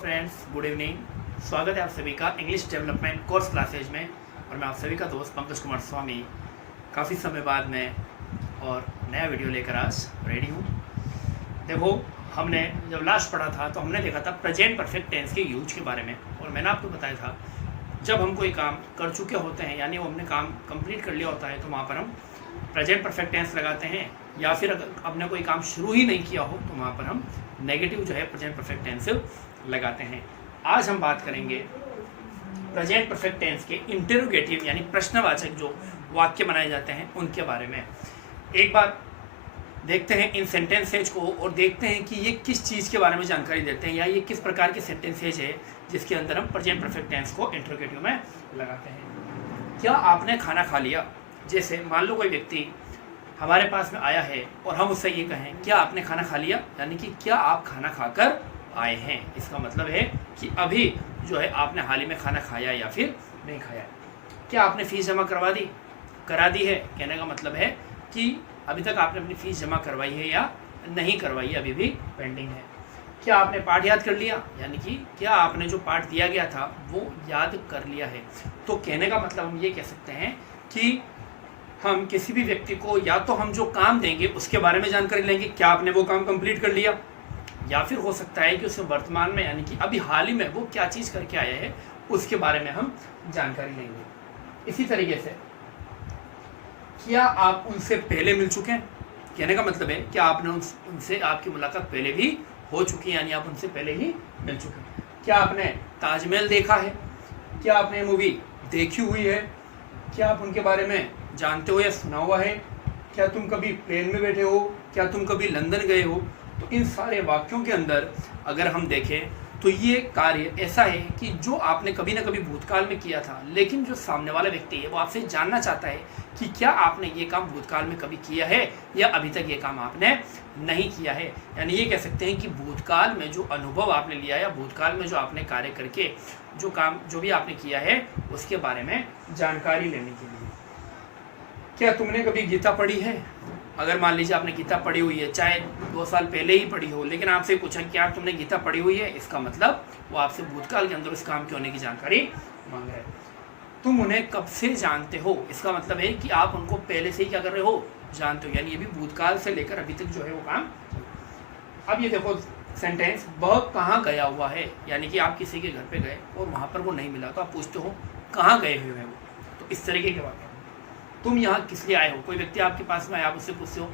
Friends, good evening. स्वागत है आप सभी का इंग्लिश डेवलपमेंट कोर्स क्लासेज में। और मैं आप सभी का दोस्त पंकज कुमार स्वामी काफ़ी समय बाद में और नया वीडियो लेकर आज रेडी हूँ। देखो, हमने जब लास्ट पढ़ा था तो हमने देखा था प्रेजेंट परफेक्ट टेंस के यूज के बारे में। और मैंने आपको बताया था जब हम कोई काम कर चुके होते हैं, यानी वो हमने काम कंप्लीट कर लिया होता है, तो वहाँ पर हम प्रेजेंट परफेक्ट टेंस लगाते हैं। या फिर अगर आपने कोई काम शुरू ही नहीं किया हो तो वहाँ पर हम नेगेटिव जो है प्रेजेंट परफेक्ट टेंस लगाते हैं। आज हम बात करेंगे प्रेजेंट परफेक्ट टेंस के इंटरोगेटिव यानी प्रश्नवाचक जो वाक्य बनाए जाते हैं उनके बारे में। एक बार देखते हैं इन सेंटेंसेज को और देखते हैं कि ये किस चीज़ के बारे में जानकारी देते हैं, या ये किस प्रकार के सेंटेंसेज है जिसके अंदर हम प्रेजेंट परफेक्ट टेंस को इंटरोगेटिव में लगाते हैं। क्या आपने खाना खा लिया? जैसे मान लो कोई व्यक्ति हमारे पास में आया है और हम उससे ये कहें क्या आपने खाना खा लिया, यानी कि क्या आप खाना खाकर आए हैं। इसका मतलब है कि अभी जो है आपने हाल ही में खाना खाया या फिर नहीं खाया। क्या आपने फ़ीस जमा करा दी है, कहने का मतलब है कि अभी तक आपने अपनी फ़ीस जमा करवाई है या नहीं करवाई है, अभी भी पेंडिंग है। क्या आपने पाठ याद कर लिया, यानी कि क्या आपने जो पाठ दिया गया था वो याद कर लिया है। तो कहने का मतलब हम ये कह सकते हैं कि हम किसी भी व्यक्ति को या तो हम जो काम देंगे उसके बारे में जानकारी लेंगे, क्या आपने वो काम कंप्लीट कर लिया, या फिर हो सकता है कि उसे वर्तमान में यानी कि अभी हाल ही में वो क्या चीज़ करके आया है उसके बारे में हम जानकारी लेंगे। इसी तरीके से क्या आप उनसे पहले मिल चुके हैं, कहने का मतलब है क्या आपने उनसे आपकी मुलाकात पहले भी हो चुकी है, यानी आप उनसे पहले ही मिल चुके हैं। क्या आपने ताजमहल देखा है, क्या आपने मूवी देखी हुई है, क्या आप उनके बारे में जानते हो या सुना हुआ है, क्या तुम कभी प्लेन में बैठे हो, क्या तुम कभी लंदन गए हो। तो इन सारे वाक्यों के अंदर अगर हम देखें तो ये कार्य ऐसा है कि जो आपने कभी ना कभी भूतकाल में किया था, लेकिन जो सामने वाला व्यक्ति है वो आपसे जानना चाहता है कि क्या आपने ये काम भूतकाल में कभी किया है या अभी तक ये काम आपने नहीं किया है। यानी ये कह सकते हैं कि भूतकाल में जो अनुभव आपने लिया या भूतकाल में जो आपने कार्य करके जो भी आपने किया है उसके बारे में जानकारी लेने के लिए। क्या तुमने कभी गीता पढ़ी है? अगर मान लीजिए आपने गीता पढ़ी हुई है, चाहे 2 साल पहले ही पढ़ी हो, लेकिन आपसे पूछा कि यार तुमने गीता पढ़ी हुई है, इसका मतलब वो आपसे भूतकाल के अंदर उस काम के होने की जानकारी मांग रहे हैं। तुम उन्हें कब से जानते हो, इसका मतलब है कि आप उनको पहले से ही क्या कर रहे हो, जानते हो, यानी ये भी भूतकाल से लेकर अभी तक जो है वो काम। अब ये देखो सेंटेंस, वह कहाँ गया हुआ है, यानी कि आप किसी के घर पे गए और वहाँ पर वो नहीं मिला तो आप पूछते हो कहाँ गए हुए हैं वो। तो इस तरीके के बात। तुम यहाँ किस लिए आए हो, कोई व्यक्ति आपके पास में आया, आप उससे पूछते हो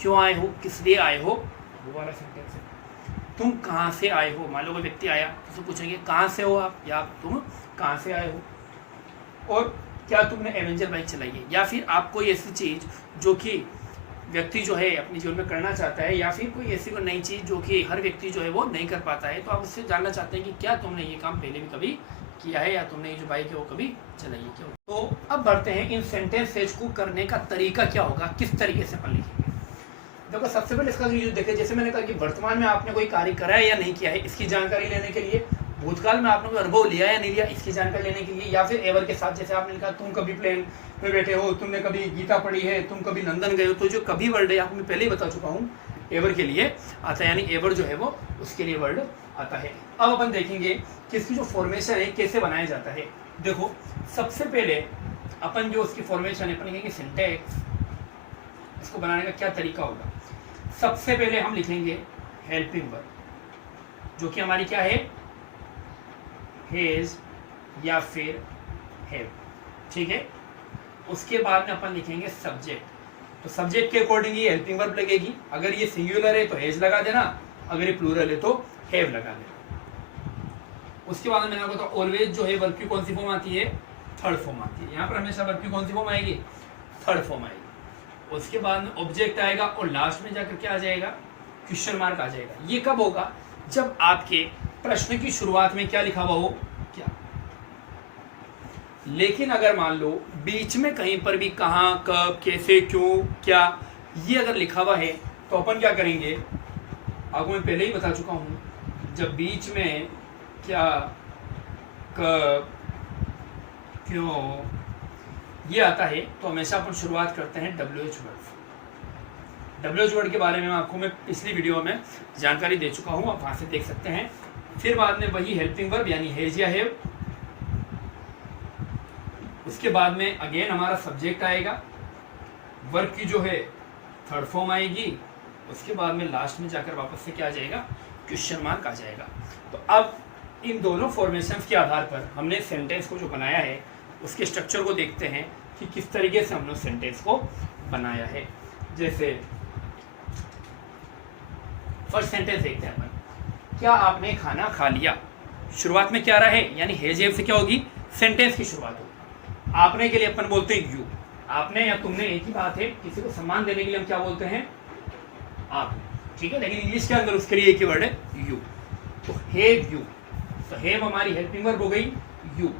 क्यों आए हो, किस लिए आए हो, वो वाला सेंटेंस है। तुम कहाँ से आए हो, मान लो कोई व्यक्ति आया तो उससे पूछेंगे कहाँ से हो आप, या तुम कहाँ से आए हो। और क्या तुमने एवेंजर बाइक चलाई है, या फिर आप कोई ऐसी चीज़ जो कि व्यक्ति जो है अपने जीवन में करना चाहता है, या फिर कोई ऐसी कोई नई चीज़ जो कि हर व्यक्ति जो है वो नहीं कर पाता है, तो आप उससे जानना चाहते हैं कि क्या तुमने ये काम पहले भी कभी किया है, या तुमने ये जो बाइक है वो कभी चलाई है क्यों। तो अब बढ़ते हैं इन सेंटेंसेज को करने का तरीका क्या होगा, किस तरीके से अपन लिखेंगे। देखो सबसे पहले इसका जो देखें, जैसे मैंने कहा कि वर्तमान में आपने कोई कार्य करा है या नहीं किया है इसकी जानकारी लेने के लिए, भूतकाल में आपने कोई अनुभव लिया या नहीं लिया इसकी जानकारी लेने के लिए, या फिर एवर के साथ जैसे आपने लिखा तुम कभी प्लेन में बैठे हो, तुमने कभी गीता पढ़ी है, तुम कभी लंदन गए हो। तो जो कभी वर्ड है आपको मैं पहले ही बता चुका हूँ एवर के लिए आता है, यानी एवर जो है वो उसके लिए वर्ड आता है। अब अपन देखेंगे कि इसकी जो फॉर्मेशन है कैसे बनाया जाता है। देखो सबसे पहले अपन जो उसकी फॉर्मेशन है अपन लिखेंगे सिंटैक्स। इसको बनाने का क्या तरीका होगा, सबसे पहले हम लिखेंगे हेल्पिंग वर्ब जो कि हमारी क्या है, हैज या फिर हैव, ठीक है। उसके बाद में अपन लिखेंगे सब्जेक्ट। तो सब्जेक्ट के अकॉर्डिंग ये हेल्पिंग वर्ब लगेगी, अगर ये सिंगुलर है तो हैज लगा देना, अगर ये प्लूरल है तो हैव लगा देना। उसके बाद में मैंने आपको बताया ऑलवेज जो है वर्ब की कौन सी फॉर्म आती है, थर्ड फॉर्म आती है। यहाँ पर हमेशा वर्ब की कौन सी फॉर्म आएगी, थर्ड फॉर्म आएगी। उसके बाद में ऑब्जेक्ट आएगा और लास्ट में जाकर क्या आ जाएगा, क्वेश्चन मार्क आ जाएगा। ये कब होगा, जब आपके प्रश्न की शुरुआत में क्या लिखा हुआ हो, क्या। लेकिन अगर मान लो बीच में कहीं पर भी कहाँ, कब, कैसे, क्यों, क्या ये अगर लिखा हुआ है तो अपन क्या करेंगे, आपको मैं पहले ही बता चुका हूँ, जब बीच में क्या, कब, क्यों ये आता है तो हमेशा अपन शुरुआत करते हैं WH वर्ड। WH वर्ड के बारे में आपको मैं पिछली वीडियो में जानकारी दे चुका हूँ, आप वहाँ से देख सकते हैं। फिर बाद में वही हेल्पिंग वर्ब यानी हैज या हैव, उसके बाद में अगेन हमारा सब्जेक्ट आएगा, वर्ब की जो है थर्ड फॉर्म आएगी, उसके बाद में लास्ट में जाकर वापस से क्या आ जाएगा, क्वेश्चन मार्क आ जाएगा। तो अब इन दोनों फॉर्मेशंस के आधार पर हमने सेंटेंस को जो बनाया है उसके स्ट्रक्चर को देखते हैं कि किस तरीके से हमने सेंटेंस को बनाया है। जैसे फर्स्ट सेंटेंस देखते हैं अपन, क्या आपने खाना खा लिया। शुरुआत में क्या रहा है, यानी हैज हैव से क्या होगी, सेंटेंस की शुरुआत होगी। आपने के लिए अपन बोलते हैं यू, आपने या तुमने एक ही बात है, किसी को सम्मान देने के लिए हम क्या बोलते हैं, आप, ठीक है। लेकिन इंग्लिश के अंदर उसके लिए एक ही वर्ड है यू, तो हैव यू, तो हैव हमारी हेल्पिंग वर्ब हो गई यू।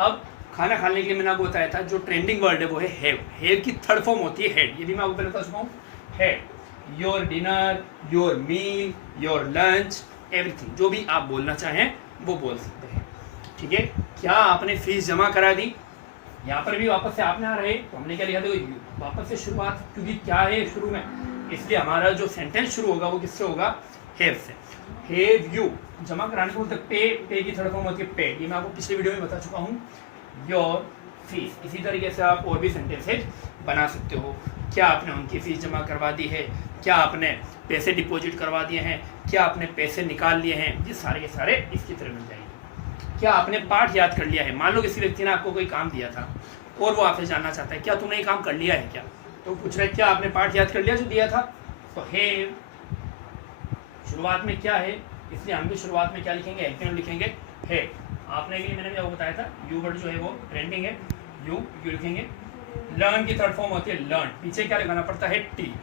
अब खाना खाने के लिए मैंने आपको बताया था जो ट्रेंडिंग वर्ड है वो है हैव, हैव की थर्ड फॉर्म होती है हेड, ये भी मैं आपको पहले बता चुका हूँ, head. Your dinner, your meal, your lunch, everything, जो भी आप बोलना चाहें वो बोल सकते हैं, ठीक है। क्या आपने फीस जमा करा दी, यहाँ पर भी वापस से आपने आ रहे तो हमने क्या लिखा, देखो यू, वापस से शुरुआत, क्योंकि क्या है शुरू में, इसलिए हमारा जो सेंटेंस शुरू होगा वो किससे होगा, हैव से। हैव यू जमा कराने को बोलते पे, पे की थर्ड फॉर्म होती है पेड, ये मैं आपको पिछले वीडियो में बता चुका हूँ। योर फीस, इसी तरीके से आप और भी सेंटेंसेज बना सकते हो। क्या आपने उनकी फीस जमा करवा दी है, क्या आपने पैसे डिपॉजिट करवा दिए हैं, क्या आपने पैसे निकाल लिए हैं, ये सारे के सारे इसकी तरह मिल जाएंगे। क्या आपने पाठ याद कर लिया है, मान लो किसी व्यक्ति ने आपको कोई काम दिया था और वो आपसे जानना चाहता है क्या तुमने ये काम कर लिया है क्या, तो पूछ रहे क्या आपने पाठ याद कर लिया जो दिया था, तो हैव शुरुआत में क्या है, इसलिए हम भी शुरुआत में क्या लिखेंगे, हेल्पिंग लिखेंगे है। आपने भी, मैंने भी आपको बताया था यू वर्ड जो है वो ट्रेंडिंग है, यू लिखेंगे। लर्न की थर्ड फॉर्म होती है लर्न, पीछे क्या लगाना पड़ता है, टी,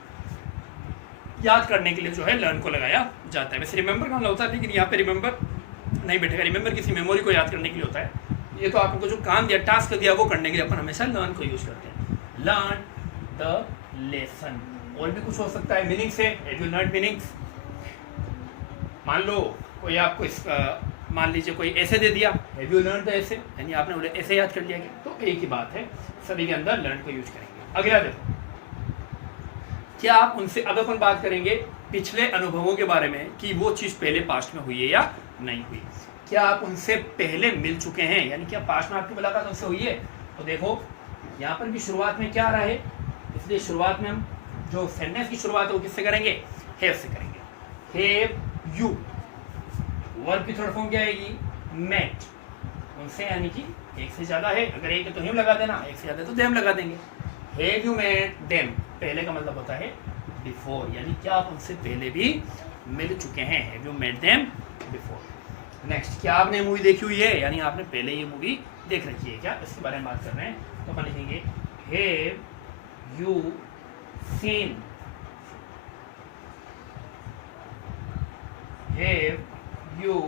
याद करने के लिए जो है लर्न को लगाया जाता है। वैसे रिमेंबर करना होता है, लेकिन यहाँ पे रिमेंबर नहीं बैठेगा, रिमेंबर किसी मेमोरी को याद करने के लिए होता है। ये तो आपको जो काम दिया, टास्क दिया, वो करने के लिए अपन हमेशा लर्न को यूज करते हैं, लर्न द लेसन। और भी कुछ हो सकता है, मीनिंग से, हैव यू लर्न मीनिंग्स। मान लो कोई आपको मान लीजिए कोई ऐसे दे दिया, हैव यू लर्न द ऐसे, यानी आपने बोले ऐसे याद कर लिया क्या, तो एक ही बात है, सभी के अंदर लर्न को यूज करेंगे। अगला देखो, क्या आप उनसे, अब अपन बात करेंगे पिछले अनुभवों के बारे में कि वो चीज़ पहले पास्ट में हुई है या नहीं हुई। क्या आप उनसे पहले मिल चुके हैं, यानी क्या पास्ट में आपकी मुलाकात उनसे हुई है, तो देखो यहाँ पर भी शुरुआत में क्या आ रहा है, इसलिए शुरुआत में हम जो सेंटेंस की शुरुआत है वो किससे करेंगे, हैव से करेंगे। हैव यू, वर्ब की थर्ड फॉर्म क्या आएगी, मेट, उनसे, यानी कि एक से ज़्यादा है, अगर एक है तो हिम लगा देना, एक से ज़्यादा है तो देम लगा देंगे। हैव यू मेट देम, पहले का मतलब होता है बिफोर, यानी क्या आप उनसे पहले भी मिल चुके हैं, have you met them before. Next, क्या आपने मूवी देखी हुई है, यानी आपने पहले ये मूवी देख रखी है क्या, इसके बारे में बात कर रहे हैं, तो अपन लिखेंगे have you scene, have you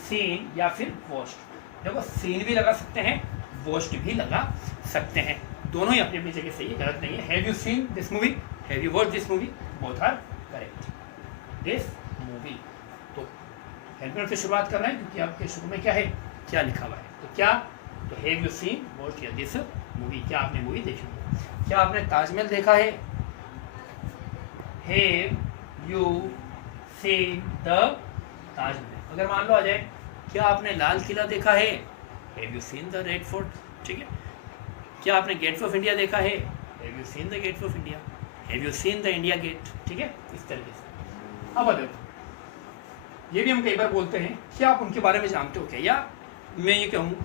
scene, या फिर वॉच्ड। देखो सीन भी लगा सकते हैं, वॉच्ड भी लगा सकते हैं, दोनों ही अपनी अपनी जगह सही है, गलत नहीं है। Have you seen this movie, have you watched this movie, both are correct, this movie. तो हेल्पिंग से शुरुआत कर रहे हैं क्योंकि आपके शुरू में क्या है, क्या लिखा हुआ है, तो क्या, तो have you scene watched this movie, क्या आपने मूवी देखी है। क्या आपने ताजमहल देखा है, have you seen the Taj Mahal. अगर मान लो आ जाए, क्या आपने लाल किला देखा है, have you seen the red fort, ठीक है। क्या आपने गेट ऑफ इंडिया देखा है, have you seen the gate of India, have you seen the India gate, ठीक है, इस तरीके से। अब देखो, ये भी हम कई बार बोलते हैं, क्या आप उनके बारे में जानते हो क्या, या मैं ये कहूँ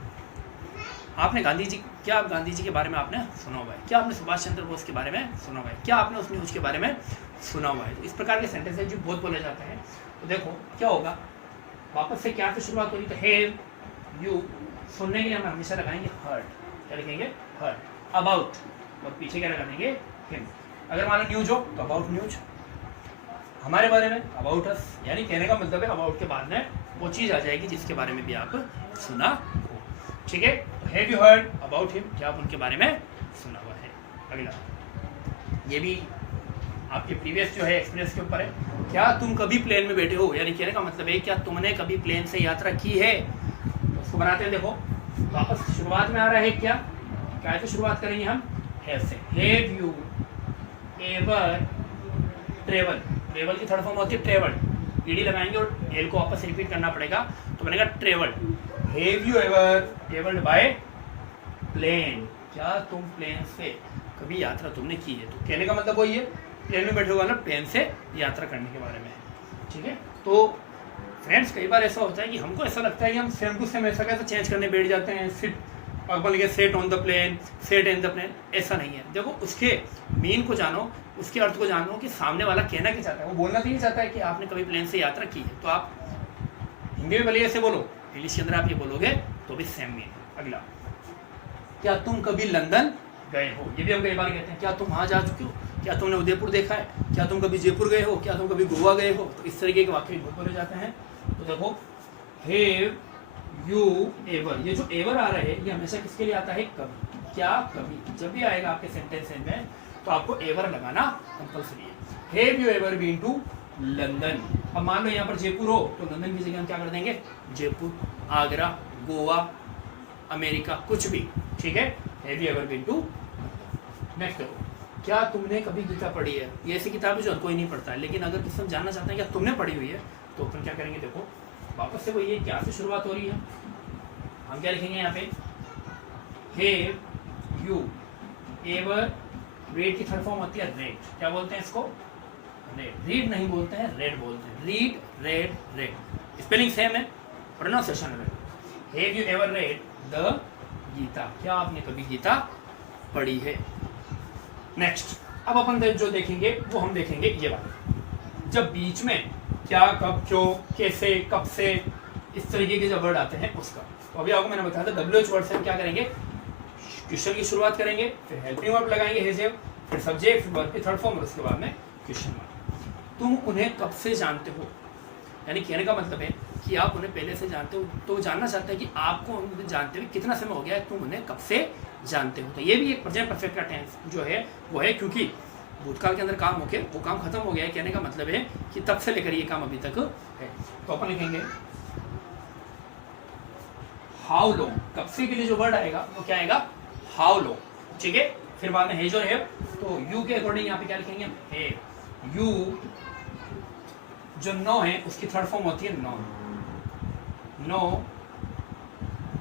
आपने गांधी जी, क्या आप गांधी जी के बारे में आपने सुना हुआ है, क्या आपने सुभाष चंद्र बोस के बारे में सुना हुआ है, क्या आपने उस न्यूज़ के बारे में सुना हुआ है। तो इस प्रकार के सेंटेंसेस जो बहुत बोले जाते हैं, तो देखो क्या होगा, वापस से क्या से शुरुआत होगी, तो हैव यू, सुनने के लिए हम हमेशा लगाएंगे हर्ड, क्या लिखेंगे, हर्ड। अबाउट, और पीछे क्या लगा देंगे, हिम। अगर मान लो न्यूज हो तो अबाउट न्यूज, हमारे बारे में अबाउट अस, यानी कहने का मतलब है अबाउट के बाद में वो चीज़ आ जाएगी जिसके बारे में भी आप सुना हो, ठीक है। तो have you heard about him, क्या आप उनके बारे में सुना हुआ है। अगला, ये भी आपके प्रीवियस जो है एक्सपीरियंस के ऊपर है, क्या तुम कभी प्लेन में बैठे हो, यानी कहने का मतलब है क्या तुमने कभी प्लेन से यात्रा की है। तो उसको बनाते हैं, देखो वापस शुरुआत में आ रहा है क्या से शुरुआत करेंगे हम, हैव से। Have you ever travel, travel की थर्ड फॉर्म होती है ट्रेवल, ईडी लगाएंगे और एल को वापस रिपीट करना पड़ेगा, तो बनेगा travelled. Have you ever travelled by plane, क्या तुम प्लेन से कभी यात्रा तुमने की है? तो कहने का मतलब वही है, प्लेन में बैठे हुआ ना प्लेन से यात्रा करने के बारे में, ठीक है। तो फ्रेंड्स कई बार ऐसा होता है कि हमको ऐसा लगता है कि हम सेम टू सेम ऐसा कैसे चेंज करने बैठ जाते हैं, सिट अपन लिखे set on the plane, set in the plane, ऐसा नहीं है। देखो उसके मीन को जानो, उसके अर्थ को जानो कि सामने वाला कहना क्या चाहता है। वो बोलना तो ये चाहता है कि आपने कभी प्लेन से यात्रा की है, तो आप हिंदी में भले ऐसे बोलो, इंग्लिश के अंदर आप ये बोलोगे तो भी सेम मीन। अगला, क्या तुम कभी लंदन गए हो? ये भी हम कई बार कहते हैं, क्या तुम वहाँ जा चुके हो, क्या तुमने उदयपुर देखा है, क्या तुम कभी जयपुर गए हो, क्या तुम कभी गोवा गए हो। तो इस तरीके के वाक्य बहुत बोले जाते हैं। तो देखो हैव यू एवर, ये जो एवर आ रहा है ये हमेशा किसके लिए आता है? कभी, क्या कभी। जब भी आएगा आपके सेंटेंस में तो आपको एवर लगाना कंपल्सरी है। Have you ever been to London. अब मान लो यहाँ पर जयपुर हो तो लंदन की जगह हम क्या कर देंगे? जयपुर, आगरा, गोवा, अमेरिका, कुछ भी, ठीक है। Have you ever been to. Next देखो, क्या तुमने कभी गीता पढ़ी है? ये ऐसी किताब है जो हर कोई नहीं पढ़ता है, लेकिन अगर किसी हम जानना चाहते हैं क्या तुमने पढ़ी हुई है, तो अपन क्या करेंगे? देखो वापस से वही है, क्या से शुरुआत हो रही है, हम क्या लिखेंगे यहाँ पे? हैव यू एवर, रेड की थर्ड फॉर्म होती है रेड, क्या बोलते हैं इसको? रेड। रीड नहीं बोलते हैं, रेड बोलते हैं। Read, read, read, spelling same है, प्रोनाउंसिएशन अलग। Have you ever read the Gita, क्या आपने कभी गीता पढ़ी है? नेक्स्ट, अब अपन जो देखेंगे वो हम देखेंगे ये वाला, जब बीच में क्या, कब, क्यों, कैसे, कब से, इस तरीके के जब वर्ड आते हैं उसका। तो अभी आपको मैंने बताया था WH वर्ड से हम क्या करेंगे? क्वेश्चन की शुरुआत करेंगे, फिर हेल्पिंग वर्ब लगाएंगे हैज हैव, फिर सब्जेक्ट, फिर वर्ब की थर्ड फॉर्म और उसके बाद में क्वेश्चन मार्क। तुम उन्हें कब से जानते हो? यानी कहने का मतलब है कि आप उन्हें पहले से जानते हो, तो जानना चाहते हैं कि आपको उन्हें जानते हुए कितना समय हो गया है, तुम उन्हें कब से जानते हो। तो ये भी एक प्रेजेंट परफेक्ट का टेंस जो है वो है, क्योंकि भूतकाल के अंदर काम होके वो काम खत्म हो गया है। कहने का मतलब है कि तब से लेकर ये काम अभी तक है। तो अपन लिखेंगे हाउ लॉन्ग, कब से के लिए जो वर्ड आएगा वो क्या आएगा? हाउ लॉन्ग, ठीक है। फिर बाद में है जो है, तो यू के अकॉर्डिंग यहाँ पे क्या लिखेंगे? है यू, जो नो है उसकी थर्ड फॉर्म होती है नॉन, नो,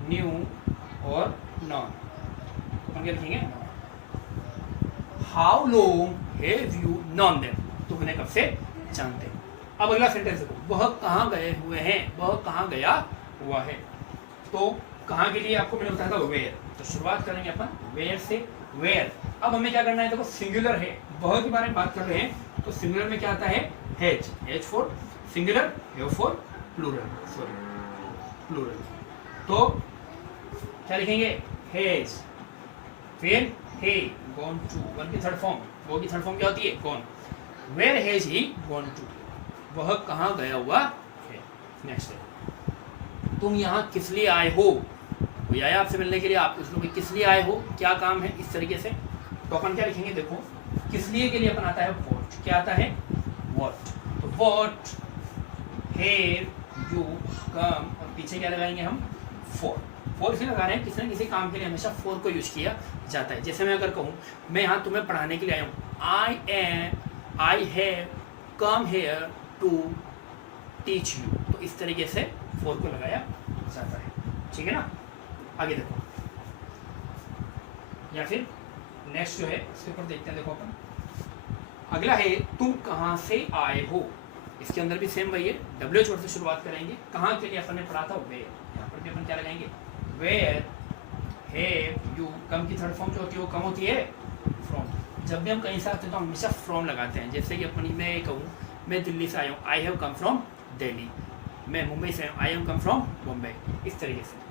न्यू और नॉन, हम क्या लिखेंगे? How long have you non them, तुम उन्हें कब से जानते हो। अब अगला सेंटेंस देखो, वह कहाँ गए हुए हैं, वह कहाँ गया हुआ है। तो कहाँ के लिए आपको मैंने बताया था वेयर, तो शुरुआत करेंगे अपन वेयर से। वेयर, अब हमें क्या करना है? देखो सिंगुलर है, वह के बारे में बात कर रहे हैं, तो सिंगुलर में क्या आता है? Has, has for singular, have for plural, sorry plural. तो क्या लिखेंगे? हैज, फिर हे गॉन टू, वन की थर्ड फॉर्म, वो की थर्ड फॉर्म क्या होती है? Gone. Where has he gone to, वह कहाँ गया हुआ है। नेक्स्ट, तुम यहाँ किस लिए आए हो? कोई आया आपसे मिलने के लिए, आप पूछ लो कि किस लिए आए हो, क्या काम है, इस तरीके से। तो अपन क्या लिखेंगे? देखो किस लिए के लिए अपन आता है व्हाट, क्या आता है? व्हाट। तो व्हाट हैव यू कम, और पीछे क्या लगाएंगे हम? फॉर। फॉर इसलिए लगा रहे हैं, किसी न किसी काम के लिए हमेशा फॉर को यूज किया जाता है। जैसे मैं अगर कहूँ मैं यहाँ तुम्हें पढ़ाने के लिए आया हूँ, I have come here to teach you, तो इस तरीके से फॉर को लगाया जाता है, ठीक है ना। आगे देखो, या फिर नेक्स्ट जो है उसके ऊपर देखते हैं। देखो अपन अगला है तुम कहाँ से आए हो, इसके अंदर भी सेम वही है, WH वर्ड से शुरुआत करेंगे। कहाँ के लिए अपन ने पढ़ा था? वेयर, यहाँ पर भी अपन क्या लगाएंगे? वेयर हैव यू, कम की थर्ड फॉर्म जो होती है वो कम होती है फ्रॉम। जब भी हम कहीं से आते हैं तो हम हमेशा फ्रॉम लगाते हैं। जैसे कि अपनी मैं कहूँ मैं दिल्ली से आया हूँ, I have come from Delhi. मैं मुंबई से आया हूँ, I have come from Mumbai, इस तरीके से।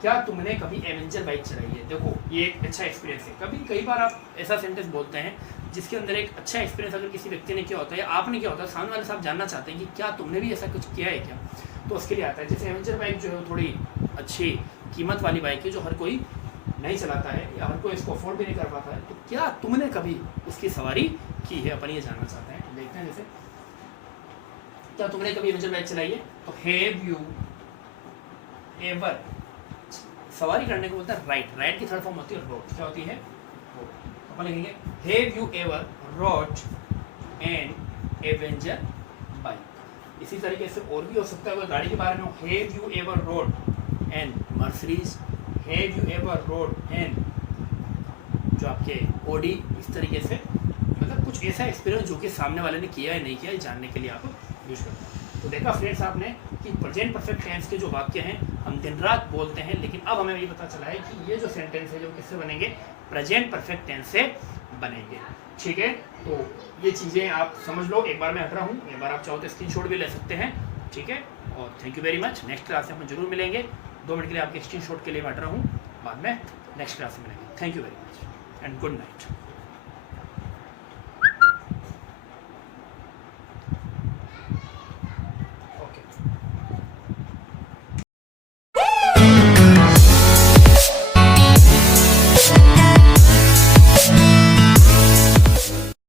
क्या तुमने कभी एवेंजर बाइक चलाई है? देखो ये एक अच्छा एक्सपीरियंस है। कभी कई बार आप ऐसा सेंटेंस बोलते हैं जिसके अंदर एक अच्छा एक्सपीरियंस अगर किसी व्यक्ति ने किया होता है या आपने किया होता है, सामने वाले साहब जानना चाहते हैं कि क्या तुमने भी ऐसा कुछ किया है क्या, तो उसके लिए आता है। जैसे एवेंजर बाइक जो है वो थोड़ी अच्छी कीमत वाली बाइक है जो हर कोई नहीं चलाता है या हर कोई इसको अफोर्ड भी नहीं कर पाता है, तो क्या तुमने कभी उसकी सवारी की है, अपन ये जानना चाहते हैं। देखते हैं, जैसे क्या तुमने कभी एवेंजर बाइक चलाई है? तो हैव यू एवर, सवारी करने को बोलता है राइड, राइड की थर्ड फॉर्म होती है रोड, क्या होती है? रोड। अपन लिखेंगे have you ever rode an Avenger bike. इसी तरीके से और भी हो सकता है, अगर गाड़ी के बारे में, have you ever rode an Mercedes, have you ever rode an, जो आपके ऑडी, इस तरीके से मतलब कुछ ऐसा एक्सपीरियंस जो कि सामने वाले ने किया है नहीं किया है, जानने के लिए आप यूज करते हैं। तो देखा फ्रेंड्स आपने कि प्रेजेंट परफेक्ट टेंस के जो वाक्य हैं हम दिन रात बोलते हैं, लेकिन अब हमें ये पता चला है कि ये जो सेंटेंस है जो किससे बनेंगे, प्रेजेंट परफेक्ट टेंस से बनेंगे। ठीक है, तो ये चीज़ें आप समझ लो। एक बार मैं हट रहा हूँ, एक बार आप चाहो तो स्क्रीनशॉट भी ले सकते हैं। ठीक है, और thank you very much. Next class में हम जरूर मिलेंगे। 2 मिनट के लिए आपके स्क्रीनशॉट के लिए मैं हट रहा हूँ, बाद में नेक्स्ट क्लास में मिलेंगे। Thank you very much and good night.